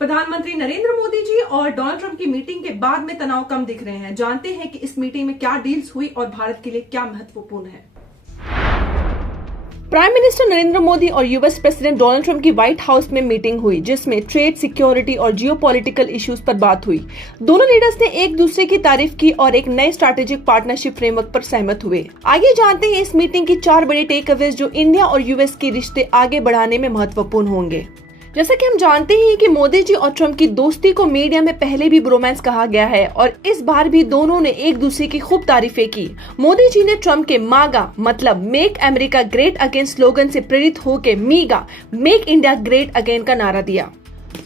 प्रधानमंत्री नरेंद्र मोदी जी और Donald Trump की मीटिंग के बाद में तनाव कम दिख रहे हैं। जानते हैं कि इस मीटिंग में क्या डील्स हुई और भारत के लिए क्या महत्वपूर्ण है। प्राइम मिनिस्टर नरेंद्र मोदी और यूएस प्रेसिडेंट डोनाल्ड ट्रंप की व्हाइट हाउस में मीटिंग हुई, जिसमें ट्रेड, सिक्योरिटी और जियोपॉलिटिकल इश्यूज पर बात हुई। दोनों लीडर्स ने एक दूसरे की तारीफ की और एक नए स्ट्रैटेजिक पार्टनरशिप फ्रेमवर्क पर सहमत हुए। आइए जानते हैं इस मीटिंग की 4 बड़े टेक अवेज जो इंडिया और यूएस के रिश्ते आगे बढ़ाने में महत्वपूर्ण होंगे। जैसा कि हम जानते हैं कि मोदी जी और ट्रंप की दोस्ती को मीडिया में पहले भी ब्रोमांस कहा गया है और इस बार भी दोनों ने एक दूसरे की खूब तारीफें की। मोदी जी ने ट्रंप के मागा मतलब make America great again slogan से प्रेरित होकर मीगा मेक इंडिया ग्रेट अगेन का नारा दिया।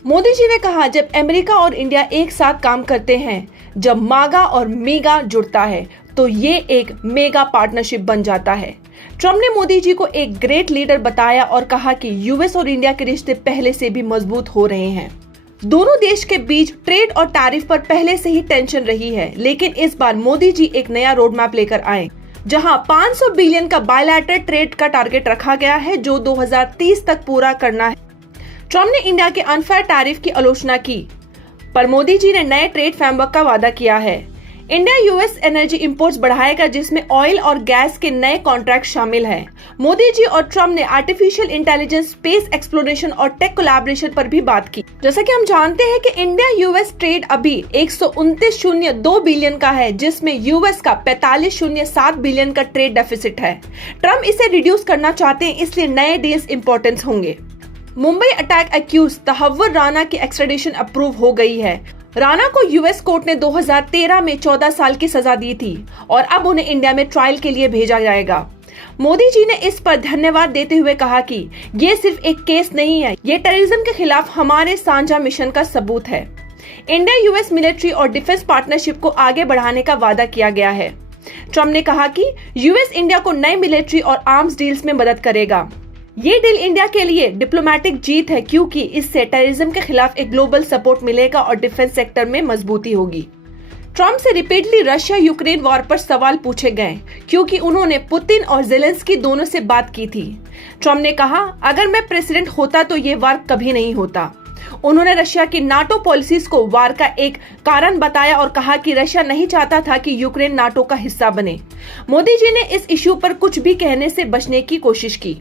मोदी जी ने कहा, जब अमेरिका और इंडिया एक साथ काम करते हैं, जब मागा और मीगा जुड़ता है तो ये एक मेगा पार्टनरशिप बन जाता है। ट्रंप ने मोदी जी को एक ग्रेट लीडर बताया और कहा कि यूएस और इंडिया के रिश्ते पहले से भी मजबूत हो रहे हैं। दोनों देश के बीच ट्रेड और टैरिफ पर पहले से ही टेंशन रही है, लेकिन इस बार मोदी जी एक नया रोड मैप लेकर आए, जहां 500 बिलियन का बायलैटरल ट्रेड का टारगेट रखा गया है, जो 2030 तक पूरा करना है। ट्रंप ने इंडिया के अनफेयर टैरिफ की आलोचना की, पर मोदी जी ने नए ट्रेड फ्रेमवर्क का वादा किया है। इंडिया यूएस एनर्जी इंपोर्ट्स बढ़ाएगा, जिसमें ऑयल और गैस के नए कॉन्ट्रैक्ट शामिल हैं। मोदी जी और ट्रंप ने आर्टिफिशियल इंटेलिजेंस, स्पेस एक्सप्लोरेशन और टेक कोलैबोरेशन पर भी बात की। जैसा कि हम जानते हैं कि इंडिया यूएस ट्रेड अभी 129.02 बिलियन का है, जिसमें यूएस का 45.07 बिलियन का ट्रेड डेफिसिट है। ट्रंप इसे रिड्यूस करना चाहते हैं, इसलिए नए डील्स इंपॉर्टेंस होंगे। मुंबई अटैक एक्यूज तहव्वुर राना की एक्स्ट्रेडिशन अप्रूव हो गई है। राणा को यूएस कोर्ट ने 2013 में 14 साल की सजा दी थी और अब उन्हें इंडिया में ट्रायल के लिए भेजा जाएगा। मोदी जी ने इस पर धन्यवाद देते हुए कहा कि ये सिर्फ एक केस नहीं है, ये टेररिज्म के खिलाफ हमारे साझा मिशन का सबूत है। इंडिया यूएस मिलिट्री और डिफेंस पार्टनरशिप को आगे बढ़ाने का वादा किया गया है। ट्रंप ने कहा कि यूएस इंडिया को नए मिलिट्री और आर्म्स डील्स में मदद करेगा। ये डील इंडिया के लिए डिप्लोमेटिक जीत है, क्योंकि इससे टेररिज्म के खिलाफ एक ग्लोबल सपोर्ट मिलेगा और डिफेंस सेक्टर में मजबूती होगी। ट्रंप से रिपीटली रशिया यूक्रेन वॉर पर सवाल पूछे गए, क्योंकि उन्होंने पुतिन और जेलेंस्की दोनों से बात की थी। ट्रंप ने कहा, अगर मैं प्रेसिडेंट होता तो ये वार कभी नहीं होता। उन्होंने रशिया की नाटो पॉलिसीज को वार का एक कारण बताया और कहा कि रशिया नहीं चाहता था कि यूक्रेन नाटो का हिस्सा बने। मोदी जी ने इस इश्यू पर कुछ भी कहने से बचने की कोशिश की।